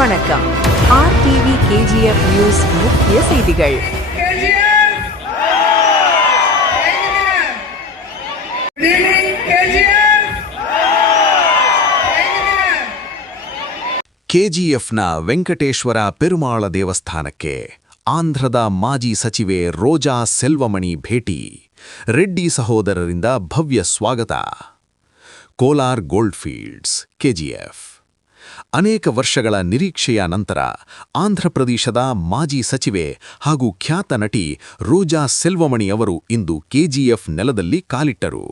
வணக்கம். RTV KGF news முக்கிய செய்திகள். ಕೆಜಿಎಫ್ನ ವೆಂಕಟೇಶ್ವರ ಪೆರುಮಾಳ ದೇವಸ್ಥಾನಕ್ಕೆ ಆಂಧ್ರದ ಮಾಜಿ ಸಚಿವೆ ರೋಜಾ ಸೆಲ್ವಮಣಿ ಭೇಟಿ, ರೆಡ್ಡಿ ಸಹೋದರರಿಂದ ಭವ್ಯ ಸ್ವಾಗತ. ಕೋಲಾರ್ ಗೋಲ್ಡ್ಫೀಲ್ಡ್ಸ್ ಕೆಜಿಎಫ್ ಅನೇಕ ವರ್ಷಗಳ ನಿರೀಕ್ಷೆಯ ನಂತರ ಆಂಧ್ರಪ್ರದೇಶದ ಮಾಜಿ ಸಚಿವೆ ಹಾಗೂ ಖ್ಯಾತ ನಟಿ ರೋಜಾ ಸೆಲ್ವಮಣಿ ಅವರು ಇಂದು ಕೆಜಿಎಫ್ ನೆಲದಲ್ಲಿ ಕಾಲಿಟ್ಟರು.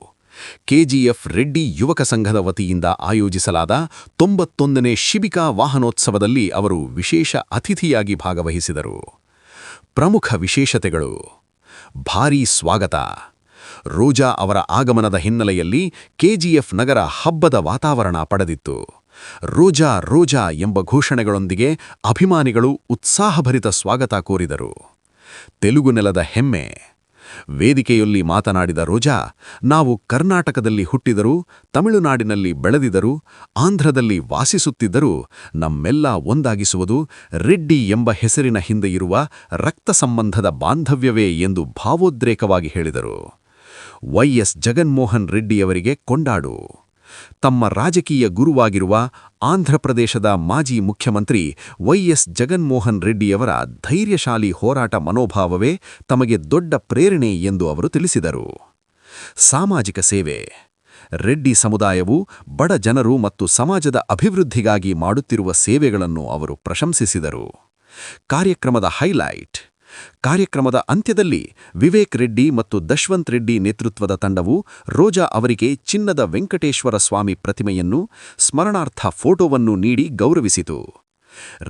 ಕೆಜಿಎಫ್ ರೆಡ್ಡಿ ಯುವಕ ಸಂಘದ ವತಿಯಿಂದ ಆಯೋಜಿಸಲಾದ 91ನೇ ಶಿಬಿಕಾ ವಾಹನೋತ್ಸವದಲ್ಲಿ ಅವರು ವಿಶೇಷ ಅತಿಥಿಯಾಗಿ ಭಾಗವಹಿಸಿದರು. ಪ್ರಮುಖ ವಿಶೇಷತೆಗಳು: ಭಾರೀ ಸ್ವಾಗತ. ರೋಜಾ ಅವರ ಆಗಮನದ ಹಿನ್ನೆಲೆಯಲ್ಲಿ ಕೆಜಿಎಫ್ ನಗರ ಹಬ್ಬದ ವಾತಾವರಣ ಪಡೆದಿತ್ತು. ರೋಜಾ ರೋಜಾ ಎಂಬ ಘೋಷಣೆಗಳೊಂದಿಗೆ ಅಭಿಮಾನಿಗಳು ಉತ್ಸಾಹಭರಿತ ಸ್ವಾಗತ ಕೋರಿದರು. ತೆಲುಗು ನೆಲದ ಹೆಮ್ಮೆ. ವೇದಿಕೆಯಲ್ಲಿ ಮಾತನಾಡಿದ ರೋಜಾ, ನಾವು ಕರ್ನಾಟಕದಲ್ಲಿ ಹುಟ್ಟಿದರೂ, ತಮಿಳುನಾಡಿನಲ್ಲಿ ಬೆಳೆದಿದ್ದರೂ, ಆಂಧ್ರದಲ್ಲಿ ವಾಸಿಸುತ್ತಿದ್ದರೂ ನಮ್ಮೆಲ್ಲ ಒಂದಾಗಿಸುವುದು ರೆಡ್ಡಿ ಎಂಬ ಹೆಸರಿನ ಹಿಂದೆ ಇರುವ ರಕ್ತ ಸಂಬಂಧದ ಬಾಂಧವ್ಯವೇ ಎಂದು ಭಾವೋದ್ರೇಕವಾಗಿ ಹೇಳಿದರು. ವೈಎಸ್ ಜಗನ್ಮೋಹನ್ ರೆಡ್ಡಿಯವರಿಗೆ ಕೊಂಡಾಡು. ತಮ್ಮ ರಾಜಕೀಯ ಗುರುವಾಗಿರುವ ಆಂಧ್ರಪ್ರದೇಶದ ಮಾಜಿ ಮುಖ್ಯಮಂತ್ರಿ ವೈಎಸ್ ಜಗನ್ಮೋಹನ್ ರೆಡ್ಡಿಯವರ ಧೈರ್ಯಶಾಲಿ ಹೋರಾಟ ಮನೋಭಾವವೇ ತಮಗೆ ದೊಡ್ಡ ಪ್ರೇರಣೆ ಎಂದು ಅವರು ತಿಳಿಸಿದರು. ಸಾಮಾಜಿಕ ಸೇವೆ. ರೆಡ್ಡಿ ಸಮುದಾಯವು ಬಡ ಜನರು ಮತ್ತು ಸಮಾಜದ ಅಭಿವೃದ್ಧಿಗಾಗಿ ಮಾಡುತ್ತಿರುವ ಸೇವೆಗಳನ್ನು ಅವರು ಪ್ರಶಂಸಿಸಿದರು. ಕಾರ್ಯಕ್ರಮದ ಹೈಲೈಟ್. ಕಾರ್ಯಕ್ರಮದ ಅಂತ್ಯದಲ್ಲಿ ವಿವೇಕ್ ರೆಡ್ಡಿ ಮತ್ತು ದಶ್ವಂತ್ ರೆಡ್ಡಿ ನೇತೃತ್ವದ ತಂಡವು ರೋಜಾ ಅವರಿಗೆ ಚಿನ್ನದ ವೆಂಕಟೇಶ್ವರ ಸ್ವಾಮಿ ಪ್ರತಿಮೆಯನ್ನು, ಸ್ಮರಣಾರ್ಥ ಫೋಟೋವನ್ನು ನೀಡಿ ಗೌರವಿಸಿತು.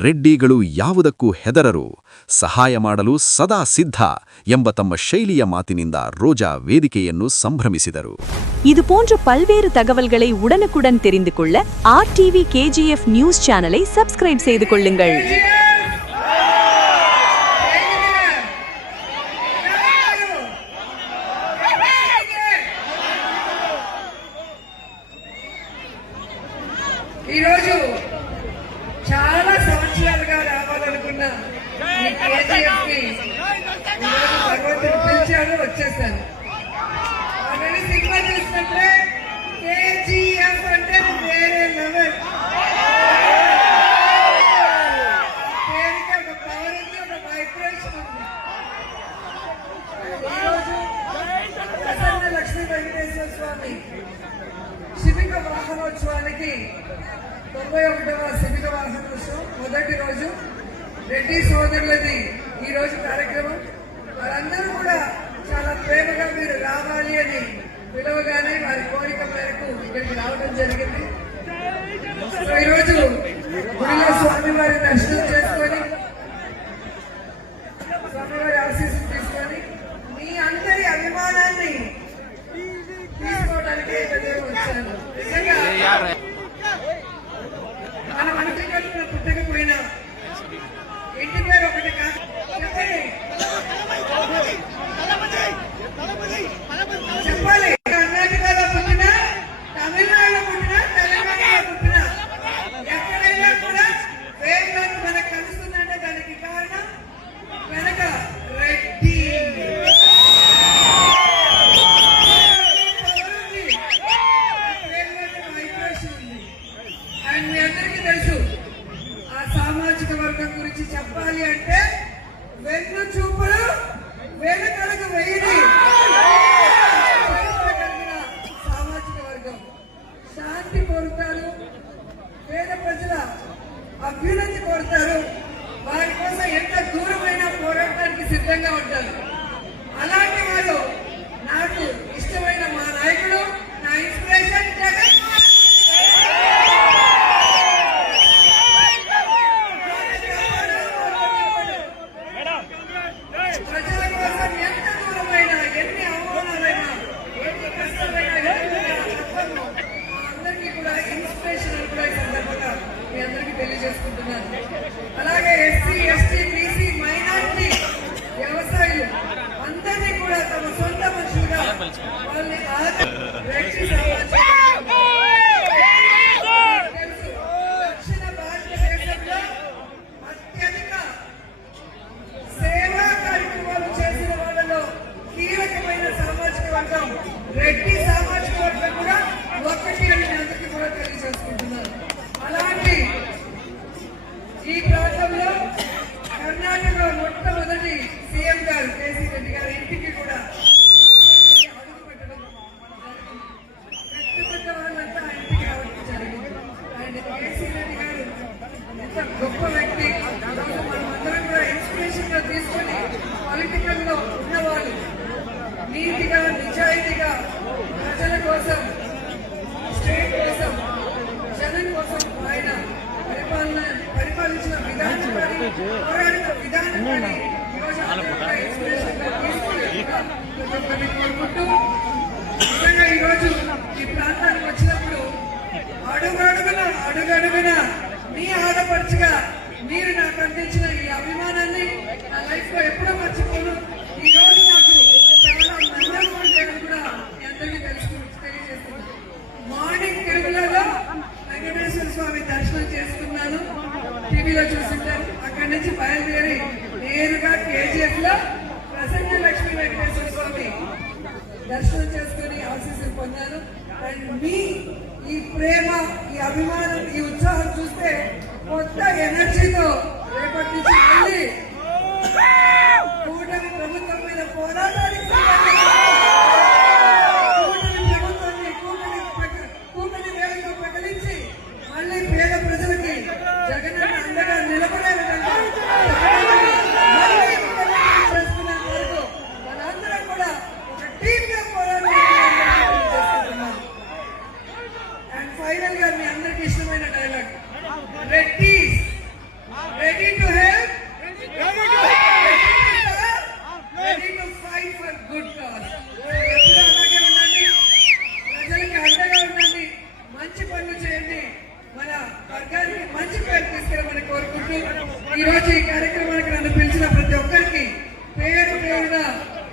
ರೆಡ್ಡಿಗಳು ಯಾವುದಕ್ಕೂ ಹೆದರರು, ಸಹಾಯ ಮಾಡಲು ಸದಾ ಸಿದ್ಧ ಎಂಬ ತಮ್ಮ ಶೈಲಿಯ ಮಾತಿನಿಂದ ರೋಜಾ ವೇದಿಕೆಯನ್ನು ಸಂಭ್ರಮಿಸಿದರು. இது போன்ற பல்வேறு தகவல்களை உடனுக்குடன் தெரிந்து கொள்ள RTV KGF நியூஸ் சேனலை சப்ஸ்கிரைப் செய்து கொள்ளுங்கள். ఈరోజు చాలా సంవత్సరాలుగా రావాలనుకున్న ఈ కేజీఎఫ్కి భగవంతుడు పిలిచాడు, వచ్చేసాను. ఆల్రెడీ సినిమా చూసినప్పుడే కేజీఎఫ్ అంటే వేరే లెవెల్. పేరుకి ఒక పవర్ ఉంది, ఒక వైబ్రేషన్ ఉంది. ఈరోజు ప్రసన్న లక్ష్మీ వెంకటేశ్వర స్వామి శిబిక వాహనోత్సవానికి 91వ శిబిక వాహనోత్సవం మొదటి రోజు రెడ్డి సోదరులది ఈ రోజు కార్యక్రమం. వారందరూ కూడా చాలా ప్రేమగా మీరు రావాలి అని పిలవగానే వారి కోరిక మేరకు ఇక్కడికి రావడం జరిగింది. ఈరోజు గుడిలో స్వామివారి దర్శనం చేసుకొని, స్వామివారి ఆశీస్సులు తీసుకొని మీ అందరి అభిమానాన్ని తీసుకోవడానికి వచ్చాను. మనం అనుకుంటున్న పుట్టకపోయినా ఇంటి పేరు ఒకటి కాదు, చెప్పాలి. కర్ణాటకలో పుట్టినా, తమిళనాడులో పుట్టినా, తెలంగాణలో పుట్టినా, ఎక్కడైనా కూడా పేరు మనకు కలుస్తుందంటే దానికి కారణం వెనక రెడ్డి. మీ అందరికీ తెలుసు, ఆ సామాజిక వర్గం గురించి చెప్పాలి అంటే వెన్ను చూపులు వెనుకలకు వేయని సామాజిక వర్గం. శాంతి కోరుతారు, పేద ప్రజల అభ్యున్నతి కోరుతారు, వారి కోసం ఎంత దూరమైనా పోరాటానికి సిద్ధంగా ఉంటారు. అలాంటి వారు నాకు ఇష్టమైన మా నాయకుడు, నా ఇన్స్పిరేషన్ జగన్. ప్రజల కోసం ఎంత దూరమైనా, ఎన్ని అవమానాలైనా, ఎన్ని కష్టాలైనా అందరికీ కూడా ఇన్స్పిరేషన్ కూడా ఈ సందర్భంగా మీ అందరికీ తెలియజేసుకుంటున్నాను. అలాగే ఎస్సీ, ఎస్టీ, బీసీ, మైనారిటీ, వ్యవసాయులు అందరినీ కూడా తమ గొప్ప వ్యక్తి. ఈరోజు మనమందరం కూడా ఇన్స్పిరేషన్ గా తీసుకొని పొలిటికల్ లో ఉన్నవాళ్ళు నీతిగా నిజాయితీగా ప్రజల కోసం స్టేట్ కోసం జనం కోసం ఆయన పరిపాలించిన విధానం కానీ పోరాడిన విధానం కానీ ఈరోజు ఇన్స్పిరేషన్ గా తీసుకొని కోరుకుంటూ నిజంగా ఈరోజు ఈ ప్రాంతానికి వచ్చినప్పుడు అడుగడుగున మీ ఆడపడుచుగా మీరు నాకు అందించిన ఈ అభిమానాన్ని నా లైఫ్ లో ఎప్పుడూ మర్చిపోను. ఈ రోజు నాకు చాలా మెమరబుల్ డే అని కూడా మీ అందరికీ తెలియజేస్తున్నాను. మార్నింగ్ తిరుమలలో వెంకటేశ్వర స్వామి దర్శనం చేసుకున్నాను, టీవీలో చూస్తుంటారు. అక్కడి నుంచి బయలుదేరి నేరుగా కేజీఎఫ్ లో ప్రసన్న లక్ష్మీ వెంకటేశ్వర స్వామి దర్శనం చేసుకుని ఆశీస్సులు పొందాను. అండ్ మీ ఈ ప్రేమ, ఈ అభిమానం, ఈ ఉత్సాహం చూస్తే కొత్త ఎనర్జీతో రేపటి నుంచి మళ్ళీ కూటమి ప్రభుత్వం మీద పోరాటానికి కూటమి వేగంగా ప్రకటించి మళ్ళీ పేద ప్రజలకి జగనన్న అండగా నిలబడే విధంగా చేసుకునే వరకు మనందరం కూడా ఒక టీమ్ గా పోరాడాలి. అండ్ ఫైనల్ గా మీ అందరికి ఇష్టమైన dialogue, ready to help, ready to fight for good cause. ఎప్పుడు అలాగే ఉండండి, ప్రజలకి అండగా ఉండండి, మంచి పనులు చేయండి, మన వర్గానికి మంచి పేరు తీసుకురమని కోరుకుంటూ ఈ రోజు ఈ కార్యక్రమానికి నన్ను పిలిచిన ప్రతి ఒక్కరికి పేరు పేరున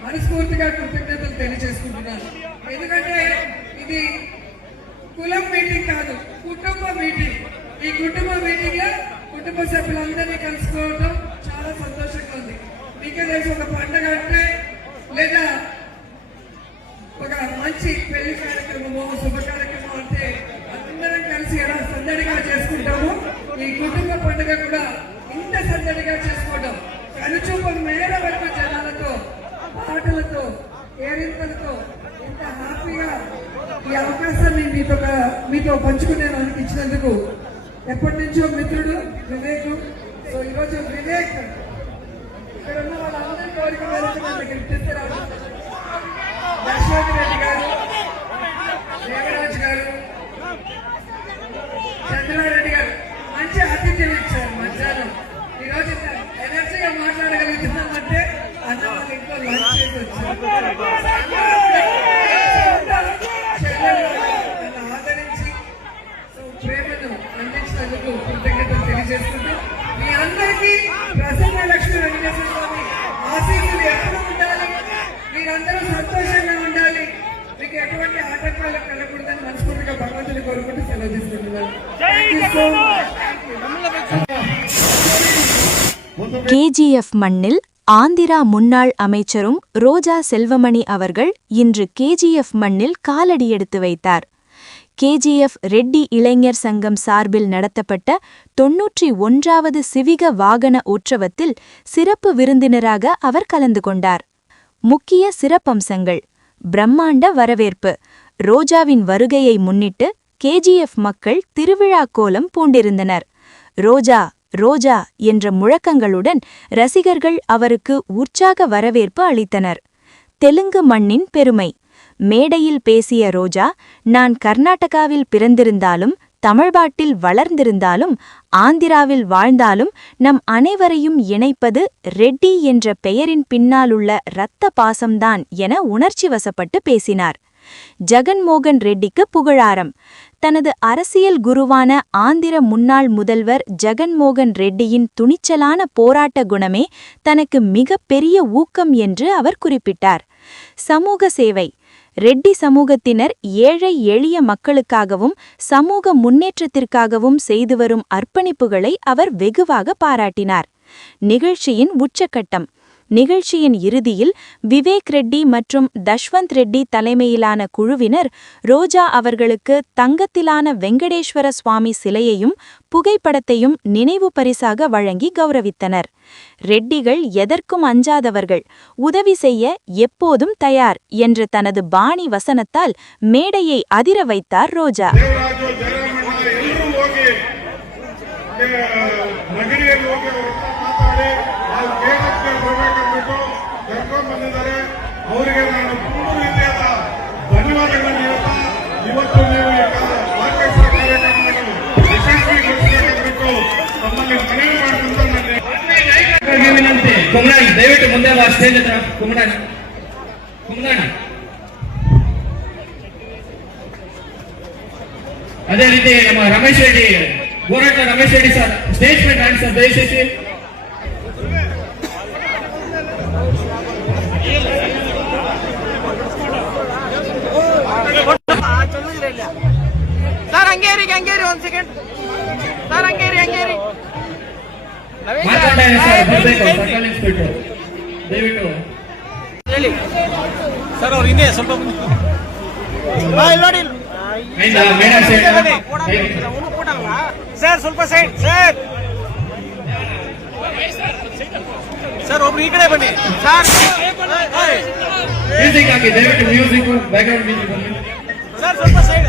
మనస్ఫూర్తిగా కృతజ్ఞతలు తెలియజేసుకుంటున్నాను. ఎందుకంటే ఇది కులం మీటింగ్ కాదు, కుటుంబ మీటింగ్. ఈ కుటుంబ మీటింగ్ లో కుటుంబ సభ్యులందరినీ కలుసుకోవడం చాలా సంతోషంగా ఉంది. మీకే తెలిసి ఒక పండుగ అంటే లేదా ఒక మంచి పెళ్లి కార్యక్రమము, శుభ కార్యక్రమం అంటే అందరం కలిసి ఎలా సందడిగా చేసుకుంటాము, ఈ కుటుంబ పండుగ కూడా ఇంత సందడిగా చేసుకోవడం, కనుచూపు మేర వరకు జనాలతో, పాటలతో, కేరింతలతో ఇంత హ్యాపీగా ఈ అవకాశాన్ని మీతో పంచుకునేందుకు అనిపించినందుకు ఎప్పటి నుంచో మిత్రుడు వివేక్. సో ఈరోజు వివేక్ ఇక్కడ ఉన్న వాళ్ళందరి కోరిక మేరకు మన దగ్గరికి తీసుకురావడం, దశరథ రెడ్డి గారు, దేవరాజ్ గారు, చంద్రారెడ్డి గారు మంచి ఆతిథ్యం ఇచ్చారు. మధ్యాహ్నం ఈరోజు ఎనర్జీగా మాట్లాడగలుగుతున్నామంటే అన్న వాళ్ళ ఇంట్లో లంచ్ చేసి వచ్చారు. ఆదరించి ప్రేమను అందించినందుకు కృతజ్ఞతలు తెలియజేసుకుంటూ మీ అందరికీ ప్రసన్న లక్ష్మీ వెంకటేశ్వర స్వామి ఆశీస్సులు ఎప్పుడు ఉండాలి, మీరందరూ సంతోషంగా ఉండాలి, మీకు ఎటువంటి ఆటంకాలు కలగకూడదని మనస్ఫూర్తిగా భగవంతుని కోరుకుంటూ సెలవు తీసుకుంటున్నాను. கேஜிஎஃப் மண்ணில் ஆந்திரா முன்னாள் அமைச்சரும் ரோஜா செல்வமணி அவர்கள் இன்று கேஜிஎஃப் மண்ணில் காலடி எடுத்து வைத்தார். கேஜிஎஃப் ரெட்டி இளைஞர் சங்கம் சார்பில் நடத்தப்பட்ட 91வது சிவிக வாகன உற்சவத்தில் சிறப்பு விருந்தினராக அவர் கலந்து கொண்டார். முக்கிய சிறப்பம்சங்கள்: பிரம்மாண்ட வரவேற்பு. ரோஜாவின் வருகையை முன்னிட்டு கேஜிஎஃப் மக்கள் திருவிழா கோலம் பூண்டிருந்தனர். ரோஜா ரோஜா என்ற முழக்கங்களுடன் ரசிகர்கள் அவருக்கு உற்சாக வரவேற்பு அளித்தனர். தெலுங்கு மண்ணின் பெருமை. மேடையில் பேசிய ரோஜா, நான் கர்நாடகாவில் பிறந்திருந்தாலும், தமிழ்நாட்டில் வளர்ந்திருந்தாலும், ஆந்திராவில் வாழ்ந்தாலும் நம் அனைவரையும் இணைப்பது ரெட்டி என்ற பெயரின் பின்னாலுள்ள இரத்த பாசம்தான் என உணர்ச்சி வசப்பட்டு பேசினார். ஜெகன்மோகன் ரெட்டிக்கு புகழாரம். தனது அரசியல் குருவான ஆந்திர முன்னாள் முதல்வர் ஜெகன்மோகன் ரெட்டியின் துணிச்சலான போராட்ட குணமே தனக்கு மிக பெரிய ஊக்கம் என்று அவர் குறிப்பிட்டார். சமூக சேவை. ரெட்டி சமூகத்தினர் ஏழை எளிய மக்களுக்காகவும் சமூக முன்னேற்றத்திற்காகவும் செய்து வரும் அர்ப்பணிப்புகளை அவர் வெகுவாக பாராட்டினார். நிகழ்ச்சியின் உச்சக்கட்டம். நிகழ்ச்சியின் இறுதியில் விவேக் ரெட்டி மற்றும் தஷ்வந்த் ரெட்டி தலைமையிலான குழுவினர் ரோஜா அவர்களுக்கு தங்கத்திலான வெங்கடேஸ்வர சுவாமி சிலையையும் புகைப்படத்தையும் நினைவு பரிசாக வழங்கி கௌரவித்தனர். ரெட்டிகள் எதற்கும் அஞ்சாதவர்கள், உதவி செய்ய எப்போதும் தயார் என்ற தனது பாணி வசனத்தால் மேடையை அதிர வைத்தார் ரோஜா. ಅವರಿಗೆ ನಾನು ತುಂಬ ರೀತಿಯಾದ ಧನ್ಯವಾದಗಳನ್ನು ಹೇಳ್ತಾ ಇವತ್ತು ನೀವು ಆರ್ಕೆಸ್ಟ್ರಾ ಕಾರ್ಯಕ್ರಮವನ್ನು ಯಶಸ್ವಿಗೊಳಿಸಬೇಕು ತಮ್ಮಲ್ಲಿ ಮನವಿ ಮಾಡಿಕೊಂಡು ವಿನಂತಿ. ಕುಮರಣ್ಣ ದಯವಿಟ್ಟು ಮುಂದೆ ಬಾ, ಸ್ಟೇಜ್ ಹತ್ರ. ಕುಮರಣ್ಣ ಅದೇ ರೀತಿ ನಮ್ಮ ರಮೇಶ್ ರೆಡ್ಡಿ, ಹೋರಾಟ ರಮೇಶ್ ರೆಡ್ಡಿ ಸರ್ ಸ್ಟೇಜ್ ಮೇಲೆ ಕಾಣಿ ಸರ್ ದಯచేసి. ಸರ್ ಹಂಗೇರಿ ಒಂದ್ ಸೆಕೆಂಡ್ ಸರ್ ಹಂಗೇರಿ ಮಾತಾಡ್ತಾ ಸರ್ ಬರ್ಬೇಕು ಸರ್ಕಲ್ ಇನ್ಸ್ಪೆಕ್ಟರ್ ದಯವಿಟ್ಟು ಹೇಳಿ ಸರ್ ಅವ್ರು ಹಿಂದೆ ಸ್ವಲ್ಪ ನೋಡಿ ಮೇಡಮ್ ಸರ್ ಸ್ವಲ್ಪ ಸೈಡ್ ಸರ್ ಒಬ್ರು ಈ ಕಡೆ ಬನ್ನಿ ಸರ್ ಮ್ಯೂಸಿಕ್ ಹಾಕಿ ದಯವಿಟ್ಟು ಮ್ಯೂಸಿಕ್ ಬ್ಯಾಕ್ಗ್ರೌಂಡ್ ಮ್ಯೂಸಿಕ್ ಸರ್ ಸ್ವಲ್ಪ ಸೈಡ್